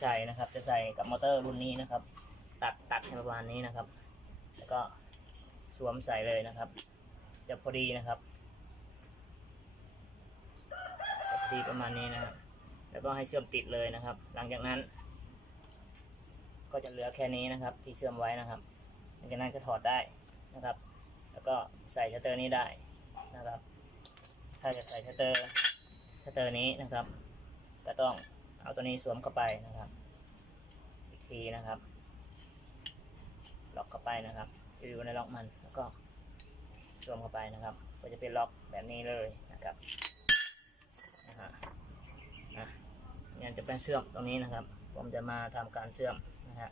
ใส่นะครับ จะใส่กับมอเตอร์รุ่นนี้นะครับ ตัดตัดให้ประมาณนี้นะครับ แล้วก็สวมใส่เลยนะครับ จะพอดีนะครับจะพอดีประมาณนี้นะครับ แล้วก็ให้เชื่อมติดเลยนะครับ หลังจากนั้น ก็จะเหลือแค่นี้นะครับ ที่เชื่อมไว้นะครับหลังจากนั้นก็ถอดได้นะครับ แล้วก็ใส่ชัตเตอร์นี้ได้นะครับ ถ้าจะใส่ชัตเตอร์ชัตเตอร์นี้นะครับ ก็ต้อง เอาตัวนี้สวมเข้าไปนะครับอีกทีนะครับล็อกเข้าไปนะครับจะอยู่ในล็อกมันแล้วก็สวมเข้าไปนะครับ ก็จะเป็นล็อกแบบนี้เลยนะครับนะฮะนะเนี่จะเป็นเชื่อมตรงนี้นะครับ ผมจะมาทำการเชื่อมนะฮะ